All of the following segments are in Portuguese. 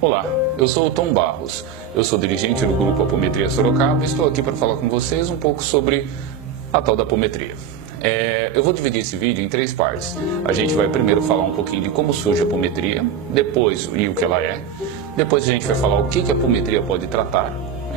Olá, eu sou o Tom Barros, eu sou dirigente do Grupo Apometria Sorocaba e estou aqui para falar com vocês um pouco sobre a tal da apometria. Eu vou dividir esse vídeo em 3 partes. A gente vai primeiro falar um pouquinho de como surge a apometria, depois e o que ela é, depois a gente vai falar o que a apometria pode tratar,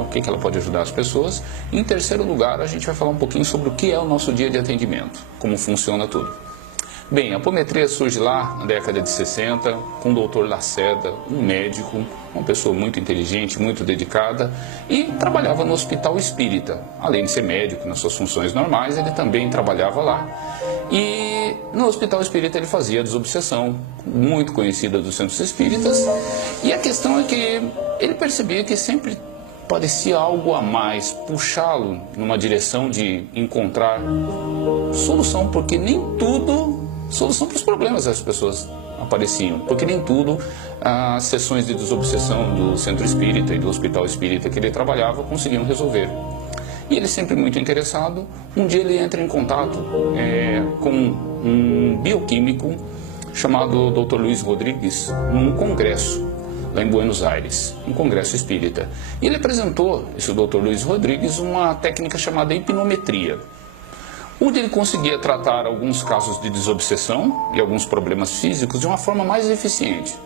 o que ela pode ajudar as pessoas, e em terceiro lugar a gente vai falar um pouquinho sobre o que é o nosso dia de atendimento, como funciona tudo. Bem, a apometria surge lá na década de 60, com o Dr. Lacerda, um médico, uma pessoa muito inteligente, muito dedicada, e trabalhava no Hospital Espírita. Além de ser médico nas suas funções normais, ele também trabalhava lá. E no Hospital Espírita ele fazia desobsessão, muito conhecida dos centros espíritas, e a questão é que ele percebia que sempre parecia algo a mais, puxá-lo numa direção de encontrar solução, porque nem tudo... solução para os problemas das pessoas apareciam, porque nem tudo as sessões de desobsessão do Centro Espírita e do Hospital Espírita que ele trabalhava conseguiam resolver. E ele sempre muito interessado, um dia ele entra em contato com um bioquímico chamado Dr. Luiz Rodrigues, num congresso lá em Buenos Aires, um congresso espírita. E ele apresentou, esse Dr. Luiz Rodrigues, uma técnica chamada hipnometria, onde ele conseguia tratar alguns casos de desobsessão e alguns problemas físicos de uma forma mais eficiente.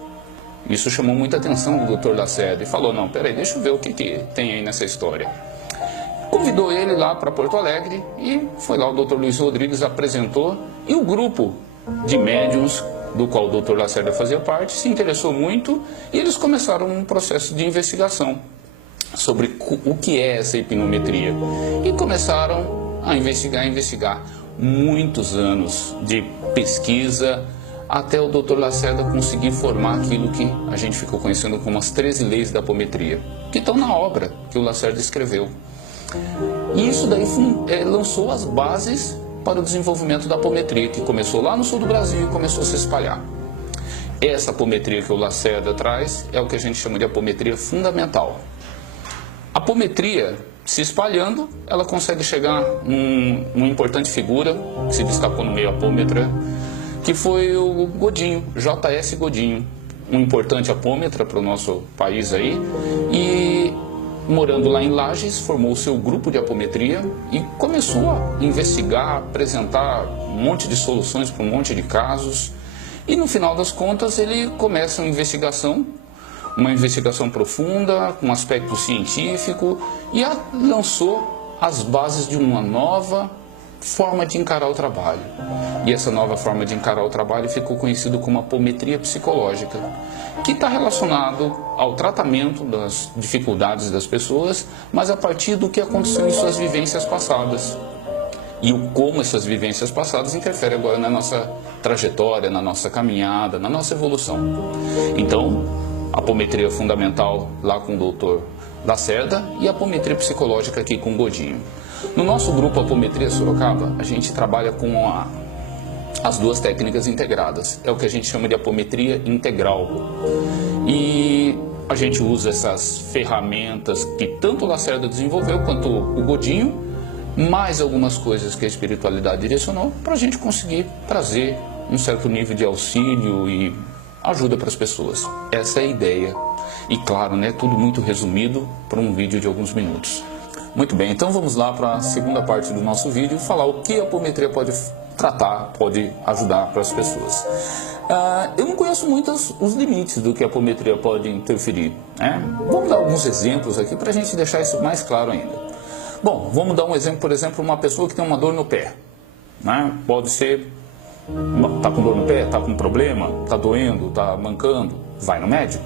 Isso chamou muita atenção do Dr. Lacerda e falou, não, peraí, deixa eu ver o que tem aí nessa história. Convidou ele lá para Porto Alegre e foi lá o Dr. Luiz Rodrigues, apresentou, e o grupo de médiuns do qual o Dr. Lacerda fazia parte se interessou muito e eles começaram um processo de investigação sobre o que é essa hipnometria e começaram a investigar muitos anos de pesquisa até o Dr. Lacerda conseguir formar aquilo que a gente ficou conhecendo como as 13 leis da apometria, que estão na obra que o Lacerda escreveu. E isso daí lançou as bases para o desenvolvimento da apometria, que começou lá no sul do Brasil e começou a se espalhar. Essa apometria que o Lacerda traz é o que a gente chama de apometria fundamental. A apometria, se espalhando, ela consegue chegar numa importante figura que se destacou no meio apômetra, que foi o Godinho, J.S. Godinho, um importante apômetra para o nosso país aí, e morando lá em Lages, formou o seu grupo de apometria e começou a investigar, apresentar um monte de soluções para um monte de casos, e no final das contas ele começa uma investigação profunda, com aspecto científico, e lançou as bases de uma nova forma de encarar o trabalho. E essa nova forma de encarar o trabalho ficou conhecida como apometria psicológica, que está relacionado ao tratamento das dificuldades das pessoas, mas a partir do que aconteceu em suas vivências passadas. E como essas vivências passadas interferem agora na nossa trajetória, na nossa caminhada, na nossa evolução. Então, apometria fundamental lá com o Dr. Lacerda e apometria psicológica aqui com o Godinho. No nosso grupo Apometria Sorocaba, a gente trabalha com as duas técnicas integradas. É o que a gente chama de apometria integral. E a gente usa essas ferramentas que tanto o Lacerda desenvolveu quanto o Godinho, mais algumas coisas que a espiritualidade direcionou, para a gente conseguir trazer um certo nível de auxílio e ajuda para as pessoas. Essa é a ideia. E claro, tudo muito resumido para um vídeo de alguns minutos. Muito bem, então vamos lá para a segunda parte do nosso vídeo, falar o que a apometria pode tratar, pode ajudar para as pessoas. Eu não conheço muito os limites do que a apometria pode interferir, Vamos dar alguns exemplos aqui para a gente deixar isso mais claro ainda. Bom, vamos dar um exemplo, por exemplo, uma pessoa que tem uma dor no pé, Pode ser, está com dor no pé, está com problema, está doendo, está mancando, vai no médico,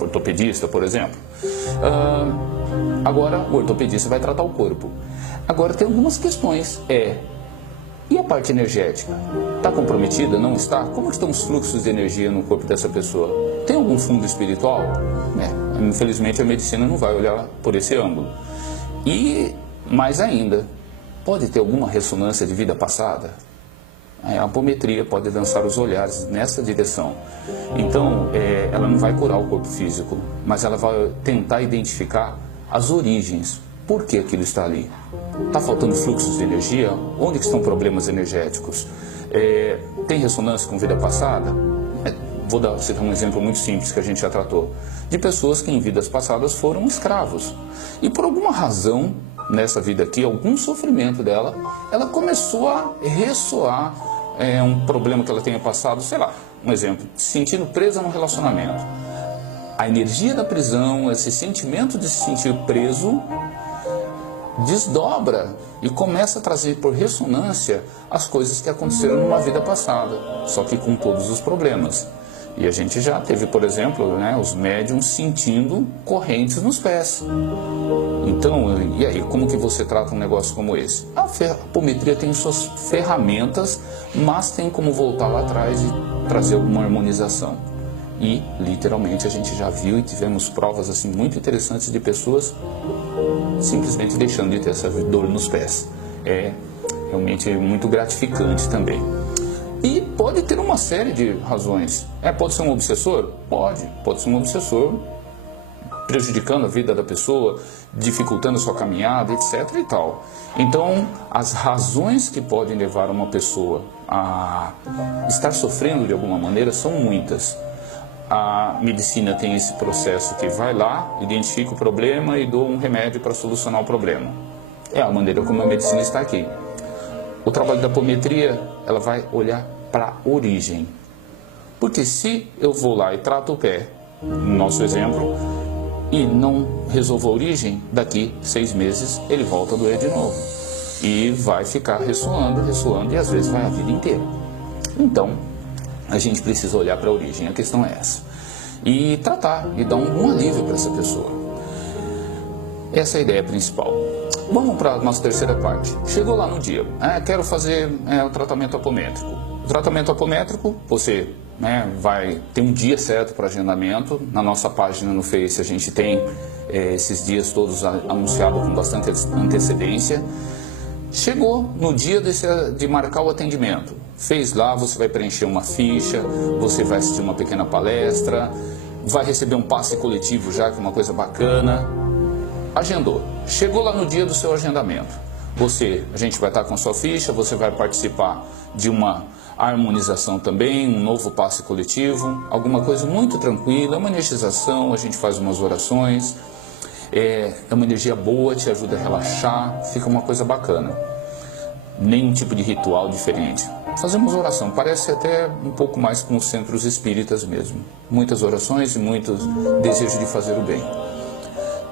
Ortopedista, por exemplo. Agora, o ortopedista vai tratar o corpo. Agora, tem algumas questões. E a parte energética? Está comprometida? Não está? Como estão os fluxos de energia no corpo dessa pessoa? Tem algum fundo espiritual? Infelizmente, a medicina não vai olhar por esse ângulo. E, mais ainda, pode ter alguma ressonância de vida passada? A apometria pode lançar os olhares nessa direção. Então, ela não vai curar o corpo físico, mas ela vai tentar identificar as origens por que aquilo está ali. Está faltando fluxos de energia? Onde que estão problemas energéticos? Tem ressonância com vida passada? Vou citar um exemplo muito simples que a gente já tratou. De pessoas que em vidas passadas foram escravos. E por alguma razão, nessa vida aqui, algum sofrimento dela, ela começou a ressoar um problema que ela tenha passado, sei lá, um exemplo, se sentindo presa num relacionamento. A energia da prisão, esse sentimento de se sentir preso, desdobra e começa a trazer por ressonância as coisas que aconteceram numa vida passada, só que com todos os problemas. E a gente já teve, por exemplo, os médiums sentindo correntes nos pés. Então, e aí, como que você trata um negócio como esse? A apometria tem suas ferramentas, mas tem como voltar lá atrás e trazer alguma harmonização. E, literalmente, a gente já viu e tivemos provas assim muito interessantes de pessoas simplesmente deixando de ter essa dor nos pés. É realmente muito gratificante também. E pode ter uma série de razões. Pode ser um obsessor? Pode ser um obsessor prejudicando a vida da pessoa, dificultando a sua caminhada, etc. e tal. Então, as razões que podem levar uma pessoa a estar sofrendo de alguma maneira são muitas. A medicina tem esse processo que vai lá, identifica o problema e dou um remédio para solucionar o problema. É a maneira como a medicina está aqui. O trabalho da apometria, ela vai olhar para a origem. Porque se eu vou lá e trato o pé, no nosso exemplo, e não resolvo a origem, daqui 6 meses ele volta a doer de novo. E vai ficar ressoando e às vezes vai a vida inteira. Então, a gente precisa olhar para a origem, a questão é essa. E tratar, e dar um alívio para essa pessoa. Essa é a ideia principal. Vamos para a nossa terceira parte. Chegou lá no dia, quero fazer o tratamento apométrico. O tratamento apométrico, você vai ter um dia certo para agendamento. Na nossa página no Face a gente tem esses dias todos anunciados com bastante antecedência. Chegou no dia de marcar o atendimento. Fez lá, você vai preencher uma ficha, você vai assistir uma pequena palestra, vai receber um passe coletivo já, que é uma coisa bacana. Agendou. Chegou lá no dia do seu agendamento. A gente vai estar com a sua ficha, você vai participar de uma harmonização também, um novo passe coletivo, alguma coisa muito tranquila, uma energização, a gente faz umas orações. É uma energia boa, te ajuda a relaxar, fica uma coisa bacana. Nenhum tipo de ritual diferente. Fazemos oração, parece até um pouco mais com os centros espíritas mesmo. Muitas orações e muitos desejos de fazer o bem.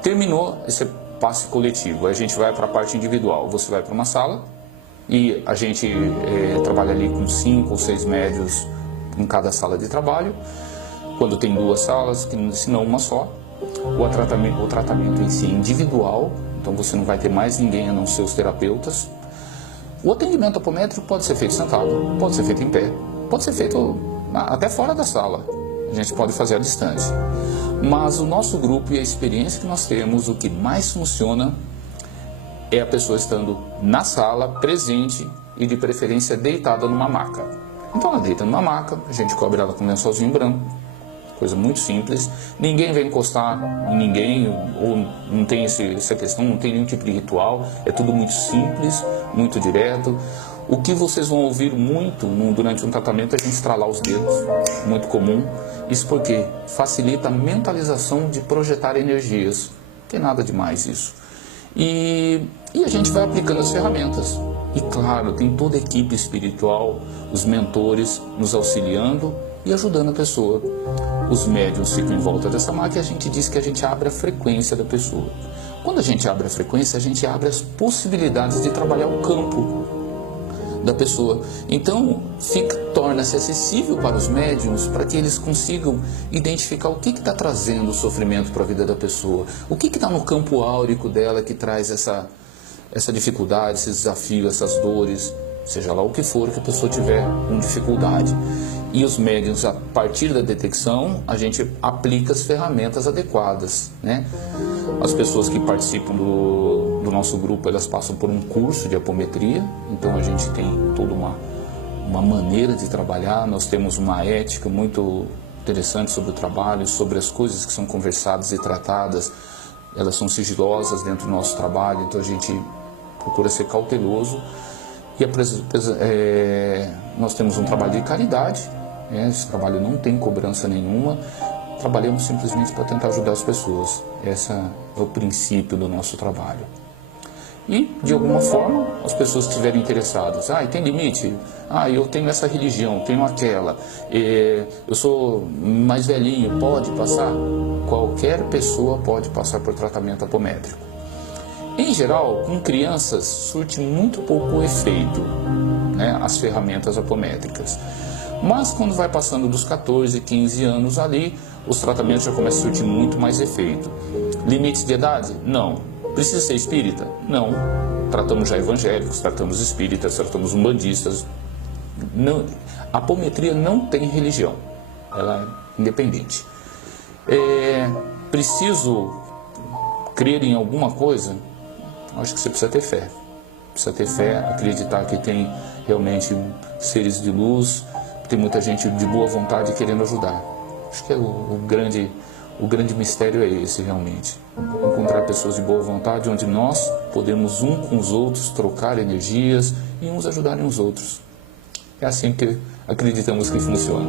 Terminou esse passe coletivo, a gente vai para a parte individual. Você vai para uma sala e a gente trabalha ali com 5 ou 6 médios em cada sala de trabalho. Quando tem 2 salas, se não uma só. O tratamento em si é individual, então você não vai ter mais ninguém a não ser os terapeutas. O atendimento apométrico pode ser feito sentado, pode ser feito em pé, pode ser feito até fora da sala. A gente pode fazer à distância. Mas o nosso grupo e a experiência que nós temos, o que mais funciona é a pessoa estando na sala, presente e de preferência deitada numa maca. Então ela deita numa maca, a gente cobre ela com um lençolzinho branco. Coisa muito simples, ninguém vai encostar em ninguém, ou não tem essa questão, não tem nenhum tipo de ritual, é tudo muito simples, muito direto. O que vocês vão ouvir muito durante um tratamento é a gente estralar os dedos, muito comum. Isso porque facilita a mentalização de projetar energias, não tem nada demais isso. E a gente vai aplicando as ferramentas. E claro, tem toda a equipe espiritual, os mentores nos auxiliando e ajudando a pessoa. Os médiuns ficam em volta dessa máquina e a gente diz que a gente abre a frequência da pessoa. Quando a gente abre a frequência, a gente abre as possibilidades de trabalhar o campo da pessoa. Então, torna-se acessível para os médiuns, para que eles consigam identificar o que está trazendo o sofrimento para a vida da pessoa. O que está no campo áurico dela que traz essa dificuldade, esse desafio, essas dores, seja lá o que for que a pessoa tiver com dificuldade. E os médiuns, a partir da detecção, a gente aplica as ferramentas adequadas, As pessoas que participam do nosso grupo, elas passam por um curso de apometria, então a gente tem toda uma maneira de trabalhar, nós temos uma ética muito interessante sobre o trabalho, sobre as coisas que são conversadas e tratadas elas são sigilosas dentro do nosso trabalho, então a gente procura ser cauteloso. E nós temos um trabalho de caridade, esse trabalho não tem cobrança nenhuma, trabalhamos simplesmente para tentar ajudar as pessoas. Esse é o princípio do nosso trabalho. E, de alguma forma, as pessoas que estiverem interessadas, e tem limite? Eu tenho essa religião, tenho aquela, eu sou mais velhinho, pode passar? Qualquer pessoa pode passar por tratamento apométrico. Em geral, com crianças, surte muito pouco efeito, as ferramentas apométricas. Mas quando vai passando dos 14, 15 anos ali, os tratamentos já começam a surtir muito mais efeito. Limites de idade? Não. Precisa ser espírita? Não. Tratamos já evangélicos, tratamos espíritas, tratamos umbandistas. Não, a apometria não tem religião, ela é independente. Preciso crer em alguma coisa? Acho que você precisa ter fé. Precisa ter fé, acreditar que tem realmente seres de luz, tem muita gente de boa vontade querendo ajudar. Acho que o grande mistério é esse realmente. Encontrar pessoas de boa vontade onde nós podemos um com os outros trocar energias e uns ajudarem os outros. É assim que acreditamos que funciona.